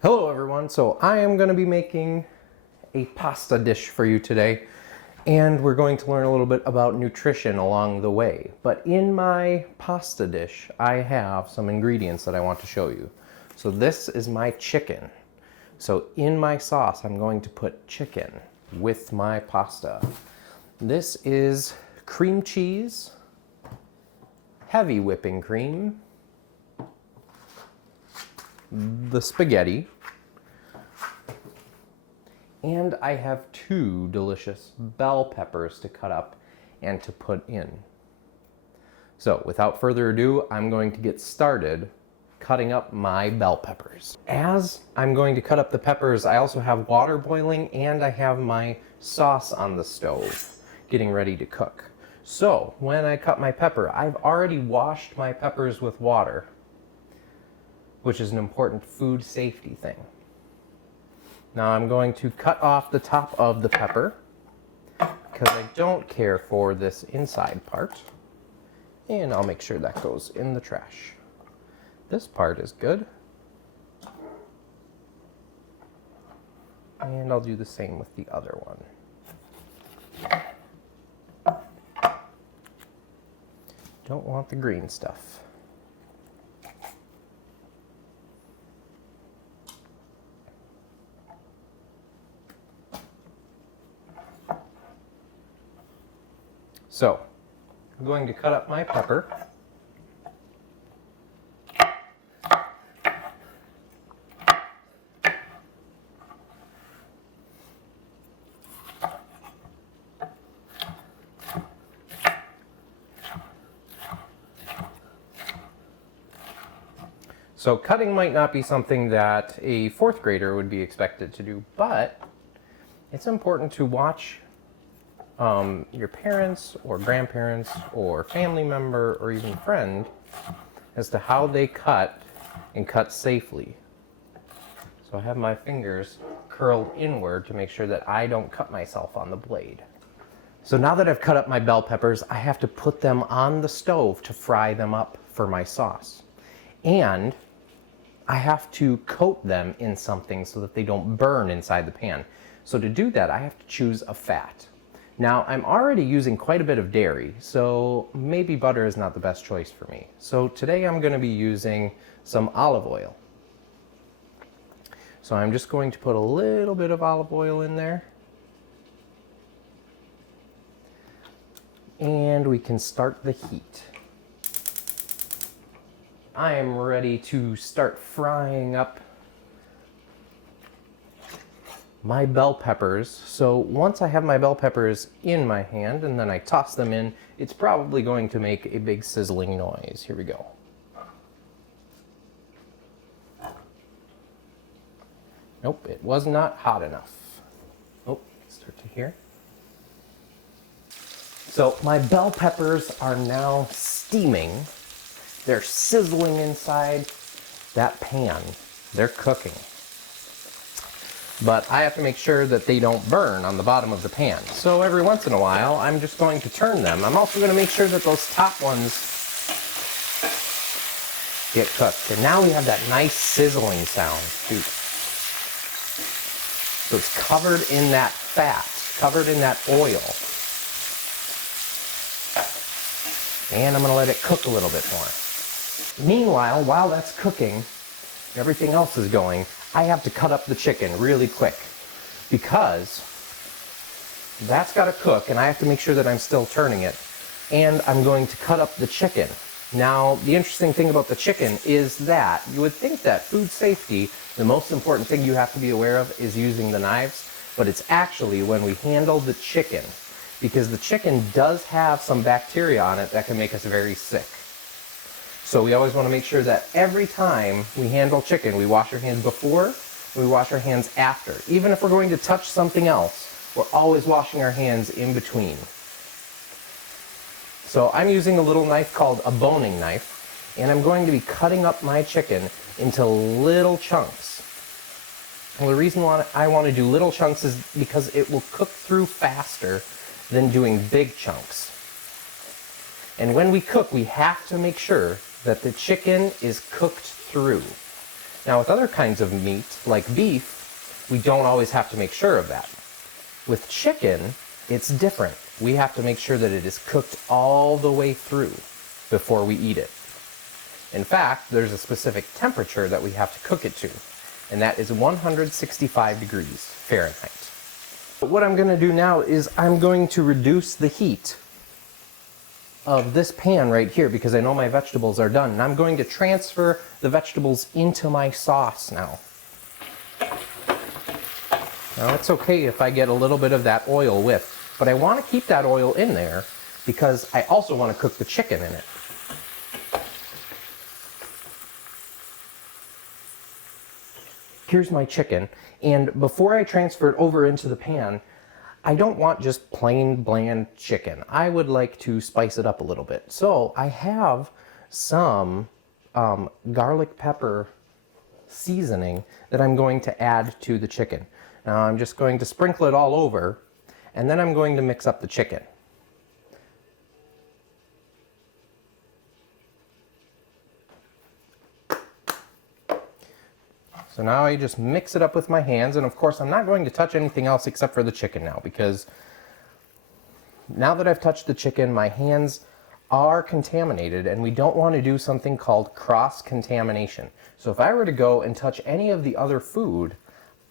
Hello everyone, so I am going to be making a pasta dish for you today, and we're going to learn a little bit about nutrition along the way. But in my pasta dish, I have some ingredients that I want to show you. So this is my chicken. So in my sauce, I'm going to put chicken with my pasta. This is cream cheese, heavy whipping cream, the spaghetti, and I have 2 delicious bell peppers to cut up and to put in. So without further ado, I'm going to get started cutting up my bell peppers. As I'm going to cut up the peppers, I also have water boiling and I have my sauce on the stove getting ready to cook. So when I cut my pepper, I've already washed my peppers with water, which is an important food safety thing. Now I'm going to cut off the top of the pepper because I don't care for this inside part, and I'll make sure that goes in the trash. This part is good, and I'll do the same with the other one. Don't want the green stuff. So, I'm going to cut up my pepper. So cutting might not be something that a 4th grader would be expected to do, but it's important to watch your parents or grandparents or family member or even friend as to how they cut and cut safely. So I have my fingers curled inward to make sure that I don't cut myself on the blade. So now that I've cut up my bell peppers, I have to put them on the stove to fry them up for my sauce. And I have to coat them in something so that they don't burn inside the pan. So to do that, I have to choose a fat. Now, I'm already using quite a bit of dairy, so maybe butter is not the best choice for me. So today I'm going to be using some olive oil. So I'm just going to put a little bit of olive oil in there. And we can start the heat. I am ready to start frying up my bell peppers. So once I have my bell peppers in my hand and then I toss them in, it's probably going to make a big sizzling noise. Here we go. Nope, it was not hot enough. Oh, start to hear. So my bell peppers are now steaming. They're sizzling inside that pan. They're cooking. But I have to make sure that they don't burn on the bottom of the pan. So every once in a while, I'm just going to turn them. I'm also going to make sure that those top ones get cooked. And now we have that nice sizzling sound, too. So it's covered in that fat, covered in that oil. And I'm going to let it cook a little bit more. Meanwhile, while that's cooking, everything else is going, I have to cut up the chicken really quick because that's got to cook and I have to make sure that I'm still turning it, and I'm going to cut up the chicken. Now, the interesting thing about the chicken is that you would think that food safety, the most important thing you have to be aware of is using the knives, but it's actually when we handle the chicken, because the chicken does have some bacteria on it that can make us very sick. So we always want to make sure that every time we handle chicken, we wash our hands before, we wash our hands after. Even if we're going to touch something else, we're always washing our hands in between. So I'm using a little knife called a boning knife, and I'm going to be cutting up my chicken into little chunks. Well, the reason why I want to do little chunks is because it will cook through faster than doing big chunks. And when we cook, we have to make sure that the chicken is cooked through. Now with other kinds of meat, like beef, we don't always have to make sure of that. With chicken, it's different. We have to make sure that it is cooked all the way through before we eat it. In fact, there's a specific temperature that we have to cook it to, and that is 165 degrees Fahrenheit. But what I'm going to do now is I'm going to reduce the heat of this pan right here because I know my vegetables are done, and I'm going to transfer the vegetables into my sauce now. Now it's okay if I get a little bit of that oil with, but I want to keep that oil in there because I also want to cook the chicken in it. Here's my chicken, and before I transfer it over into the pan, I don't want just plain bland chicken. I would like to spice it up a little bit. So I have some garlic pepper seasoning that I'm going to add to the chicken. Now I'm just going to sprinkle it all over, and then I'm going to mix up the chicken. So now I just mix it up with my hands, and of course I'm not going to touch anything else except for the chicken now, because now that I've touched the chicken, my hands are contaminated, and we don't want to do something called cross-contamination. So if I were to go and touch any of the other food,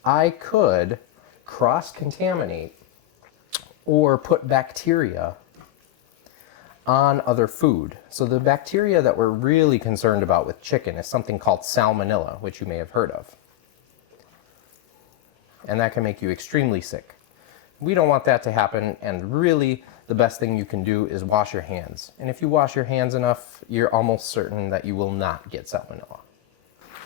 I could cross-contaminate or put bacteria on other food. So the bacteria that we're really concerned about with chicken is something called salmonella, which you may have heard of. And that can make you extremely sick. We don't want that to happen, and really the best thing you can do is wash your hands. And if you wash your hands enough, you're almost certain that you will not get salmonella.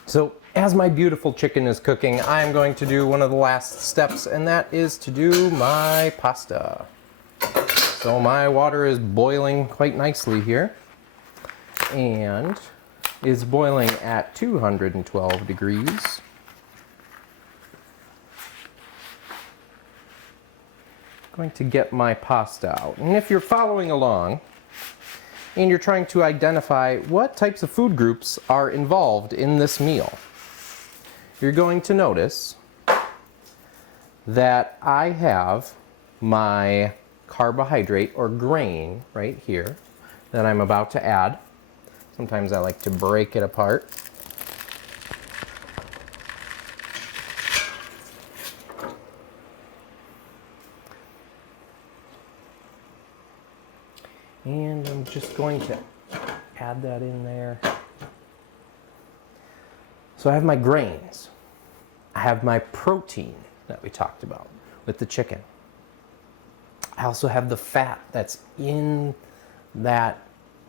So as my beautiful chicken is cooking, I'm going to do one of the last steps, and that is to do my pasta. So my water is boiling quite nicely here, and is boiling at 212 degrees. Going to get my pasta out. And if you're following along and you're trying to identify what types of food groups are involved in this meal, you're going to notice that I have my carbohydrate or grain right here that I'm about to add. Sometimes I like to break it apart. And I'm just going to add that in there. So I have my grains. I have my protein that we talked about with the chicken. I also have the fat that's in that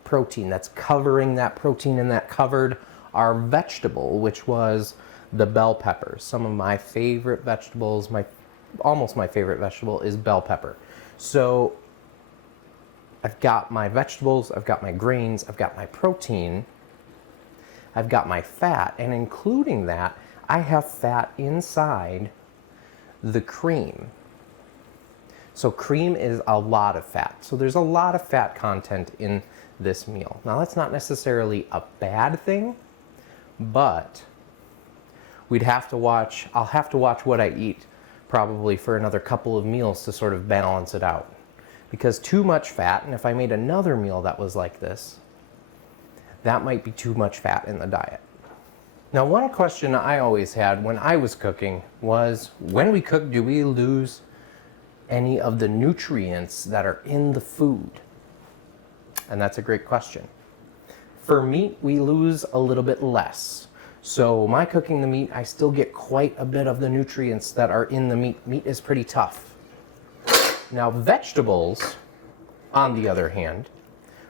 protein, that's covering that protein, and that covered our vegetable, which was the bell peppers. Some of my favorite vegetables, almost my favorite vegetable is bell pepper. So I've got my vegetables, I've got my grains, I've got my protein, I've got my fat, and including that, I have fat inside the cream. So cream is a lot of fat. So there's a lot of fat content in this meal. Now that's not necessarily a bad thing, but I'll have to watch what I eat probably for another couple of meals to sort of balance it out. Because too much fat, and if I made another meal that was like this, that might be too much fat in the diet. Now, one question I always had when I was cooking was, when we cook, do we lose any of the nutrients that are in the food? And that's a great question. For meat, we lose a little bit less. So my cooking the meat, I still get quite a bit of the nutrients that are in the meat. Meat is pretty tough. Now vegetables, on the other hand,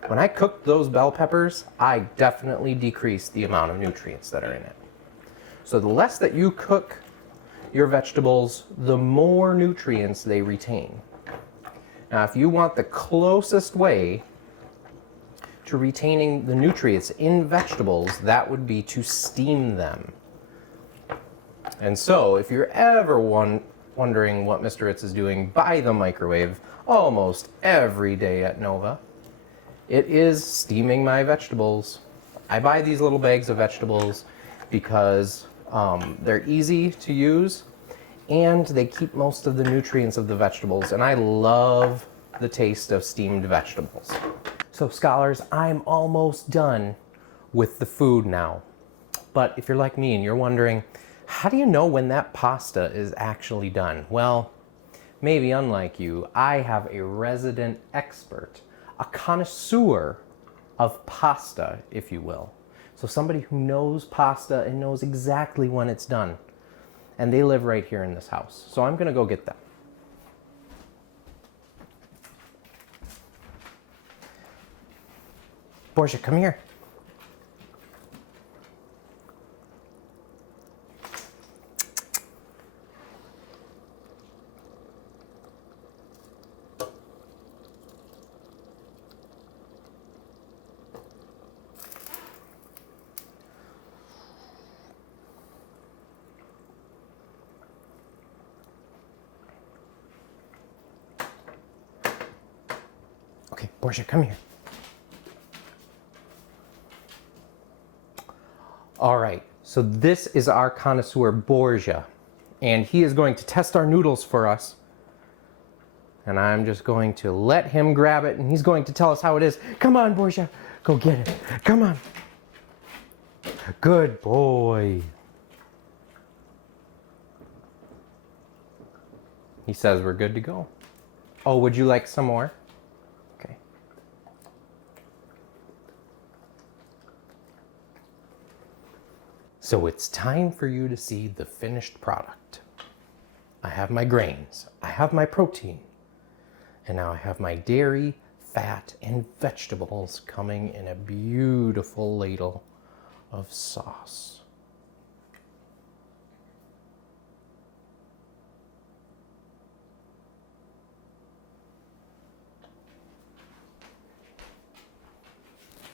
when I cook those bell peppers, I definitely decrease the amount of nutrients that are in it. So the less that you cook your vegetables, the more nutrients they retain. Now if you want the closest way to retaining the nutrients in vegetables, that would be to steam them. And so if you're ever wondering what Mr. Ritz is doing by the microwave almost every day at Nova, it is steaming my vegetables. I buy these little bags of vegetables because They're easy to use, and they keep most of the nutrients of the vegetables, and I love the taste of steamed vegetables. So scholars, I'm almost done with the food now. But if you're like me and you're wondering, how do you know when that pasta is actually done? Well, maybe unlike you, I have a resident expert, a connoisseur of pasta, if you will. So somebody who knows pasta and knows exactly when it's done. And they live right here in this house. So I'm gonna go get them. Borgia, come here. Okay, Borgia, come here. All right, so this is our connoisseur, Borgia, and he is going to test our noodles for us. And I'm just going to let him grab it, and he's going to tell us how it is. Come on, Borgia, go get it. Come on. Good boy. He says we're good to go. Oh, would you like some more? Okay. So it's time for you to see the finished product. I have my grains, I have my protein, and now I have my dairy, fat, and vegetables coming in a beautiful ladle of sauce.